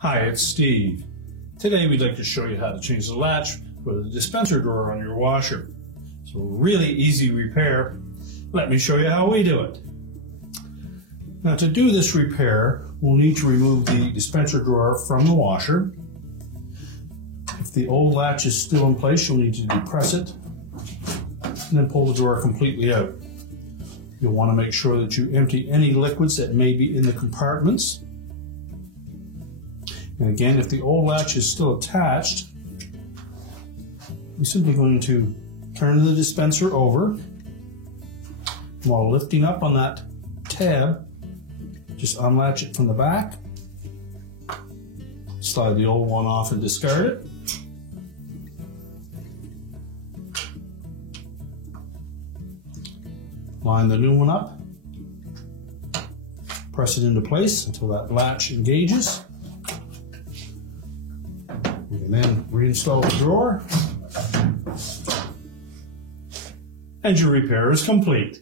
Hi, it's Steve. Today we'd like to show you how to change the latch for the dispenser drawer on your washer. It's a really easy repair. Let me show you how we do it. Now to do this repair, we'll need to remove the dispenser drawer from the washer. If the old latch is still in place, you'll need to depress it and then pull the drawer completely out. You'll want to make sure that you empty any liquids that may be in the compartments. And again, if the old latch is still attached, we're simply going to turn the dispenser over. While lifting up on that tab, just unlatch it from the back, slide the old one off and discard it. Line the new one up, press it into place until that latch engages. And then reinstall the drawer, and your repair is complete.